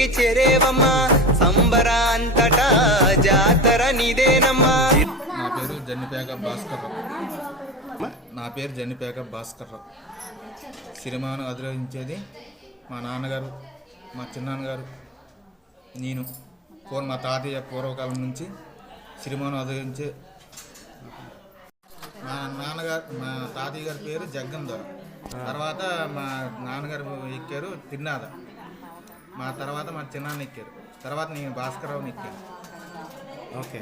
ఊరికి చేరేవమ్మా సంబర అంతటా జాతర నీదేనమ్మా. నా పేరు జన్నిపేక భాస్కర్రావు. సినిమాను అధిరోహించేది మా నాన్నగారు, మా చిన్నాన్నగారు, నేను. మా తాతయ్య పూర్వకాలం నుంచి సినిమాను అధిరోహించే. మా తాతయ్య గారి పేరు జగ్గం దొర. తర్వాత మా నాన్నగారు ఎక్కారు తిన్నాద. మా తర్వాత మా చిన్నాన్న ఎక్కారు. తర్వాత నేను భాస్కర్రావుని ఎక్కాను. ఓకే.